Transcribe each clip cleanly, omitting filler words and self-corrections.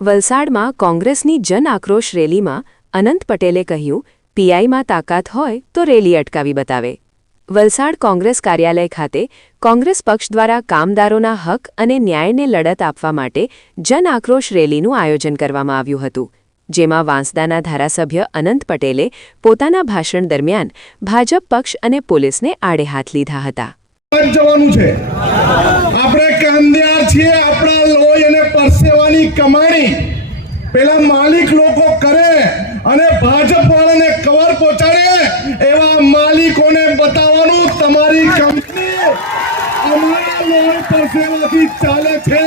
વલસાડમાં કોંગ્રેસની જન આક્રોશ રેલીમાં અનંત પટેલે કહ્યું, પીઆઈમાં તાકાત હોય તો રેલી અટકાવી બતાવે. વલસાડ કોંગ્રેસ કાર્યાલય ખાતે કોંગ્રેસ પક્ષ દ્વારા કામદારોના હક અને ન્યાયને લડત આપવા માટે જન આક્રોશ રેલીનું આયોજન કરવામાં આવ્યું હતું, જેમાં વાંસદાના ધારાસભ્ય અનંત પટેલે પોતાના ભાષણ દરમિયાન ભાજપ પક્ષ અને પોલીસને આડે હાથ લીધા હતા. જવાનું છે, આપણે કામદાર છીએ, આપણા લોહી અને પરસેવાની કમાણી પેલા માલિક લોકો કરે અને ભાજપ વાળાને કવર પહોંચાડે એવા માલિકોને બતાવવાનું તમારી કંપની અમારા લોહી પરસેવાથી ચાલે છે.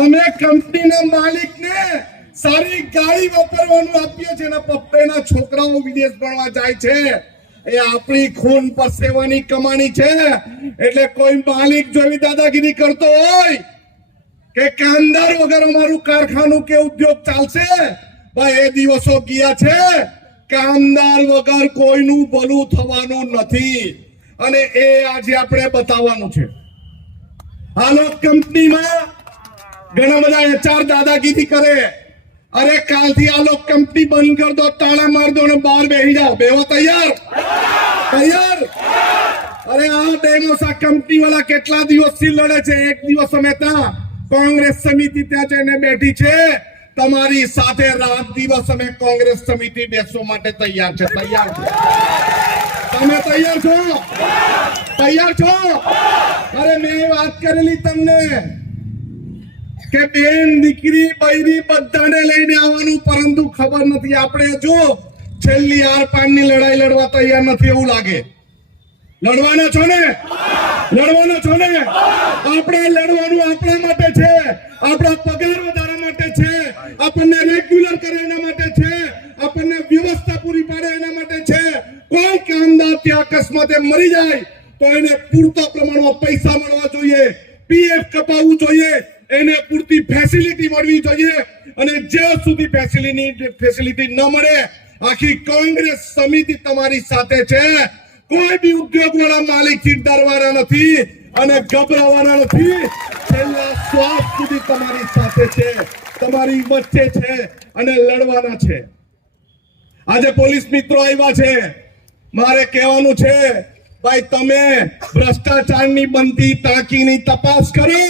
અમે કંપનીના માલિકને સારી ગાડી વાપરવાનું આપીએ છીએ અને પપ્પાના છોકરાઓ વિદેશ ભણવા જાય છે. એ આપણી ખૂન પરસેવાની કમાણી છે. એટલે કોઈ માલિક જો એવી દાદાગીરી કરતો હોય કે કામદાર વગર અમારું કારખાનું કે ઉદ્યોગ ચાલશે, ભાઈ એ દિવસો ગયા છે. કામદાર વગર કોઈનું ભલું થવાનું નથી અને એ આજે આપણે બતાવવાનું છે. હાલો કંપનીમાં ઘણા બધા એચઆર દાદાગીરી કરે, અરે કાલથી આ લોકો કંપની બંધ કરી દો, તાળા માર દો અને બહાર બેસી જાઓ. બેહો તૈયાર? તૈયાર? અરે આ ડેમોસા કંપની વાળા કેટલા દિવસથી લડે છે. એક દિવસ અમે ત્યાં કોંગ્રેસ સમિતિ ત્યાં જઈને બેઠી છે, તમારી સાથે રાત દિવસ અમે કોંગ્રેસ સમિતિ બેસવા માટે તૈયાર છે. તૈયાર છે? તમે તૈયાર છો? તૈયાર છો? અરે મેં વાત કરેલી તમને કે બેન દીકરી બૈરી બધાને લઈને આવવાનું, પરંતુ ખબર નથી આપણે જો છેલ્લી આર પારની લડાઈ લડવા તૈયાર નથી એવું લાગે. લડવાના છો ને? લડવાના છો ને? આપણે લડવાનું આપણા માટે છે, આપણા પગાર વધારવા માટે છે, આપણને રેગ્યુલર કરે એના માટે છે, આપણને વ્યવસ્થા પૂરી પાડે એના માટે છે. કોઈ કામદાર ત્યાં અકસ્માતે મરી જાય તો એને પૂરતા પ્રમાણમાં પૈસા મળવા જોઈએ, પીએફ કપાવવું જોઈએ, એને પૂરતી ફેસિલિટી મળવી જોઈએ. અને જ્યાં સુધી ફેસિલિટી ન મળે, આખી કોંગ્રેસ સમિતિ તમારી સાથે છે. કોઈ બી ઉદ્યોગ વાળા માલિક થી ડરવાના નથી અને ગભરાવાના નથી. છેલ્લા શ્વાસ સુધી તમારી સાથે છે, તમારી વચ્ચે છે અને લડવાના છે. આજે પોલીસ મિત્રો આવ્યા છે, મારે કહેવાનું છે, ભાઈ તમે ભ્રષ્ટાચારની બનતી ટાંકીની તપાસ કરો.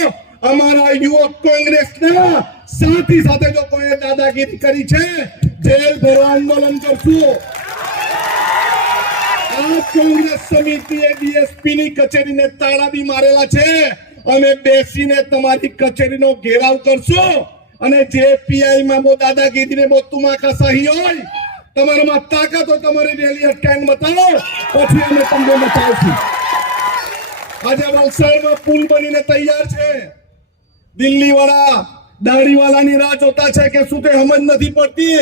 અમારા યુવક કોંગ્રેસના સાથી સાથે જો કોઈ દાદાગીરી કરી છે, જેલ ભરો આંદોલન કરશું. આ કોંગ્રેસ સમિતિએ ડીએસપી ની કચેરીને તાળા બી મારેલા છે. અમે બેસીને તમારી કચેરીનો ઘેરાવ કરશું અને જે પીઆઈ માં બહુ દાદાગીરી ને બહુ તુમાકાશાહી હોય, તમારામાં તાકાત હોય, તમારી રેલી સ્ટેન્ડ બતાવો, પછી અમે તમને બતાવશું. આજે વલસાડમાં પુલ બનીને તૈયાર છે. દિલ્હી વાળા દાઢી વાળાની રાહ જોતા છે કે શું તે સમજ નથી પડતી.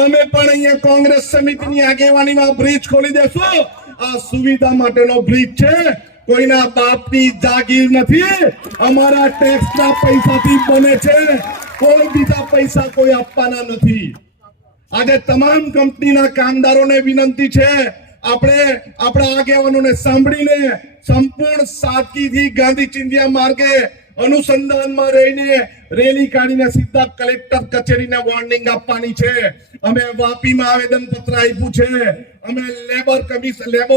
અમે પણ અહીંયા કોંગ્રેસ સમિતિની આગેવાનીમાં બ્રિજ ખોલી દેશું. આ સુવિધા માટેનો બ્રિજ છે, કોઈના બાપની જાગીર નથી, અમારા ટેક્સના પૈસાથી બને છે. કોઈ બીજા પૈસા કોઈ આપવાના નથી. આજે તમામ કંપનીના કામદારોને વિનંતી છે, આપણે આપણા આગેવાનોને સાંભળીને સંપૂર્ણ સાદગીથી ગાંધી ચિંધ્યા માર્ગે અનુસંધાનમાં રહીને રેલી કાઢીને સીધા કલેક્ટર કચેરીને વોર્નિંગ આપવાની છે. અમે વાપીમાં આવેદન પત્ર આપ્યું છે, અમે લેબર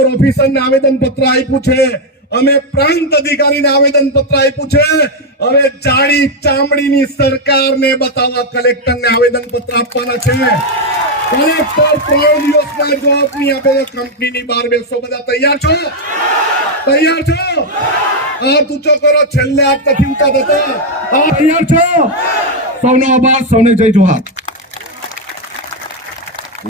ઓફિસરને આવેદન પત્ર આપ્યું છે, અમે પ્રાંત અધિકારીને આવેદન પત્ર આપ્યું છે. હવે જાડી ચામડીની સરકારને બતાવવા કલેક્ટરને આવેદન પત્ર આપવાના છે. કલેક્ટર 3 દિવસમાં જવાબ નહીં આપે તો કંપનીની બહાર બેસો. બધા તૈયાર છો? તૈયાર છો? હાથ ઊંચો કરો, છેલ્લે હાથ નથી ઊંચા થતા. તૈયાર છો? સૌનો આભાર, સૌને જય જોહાર.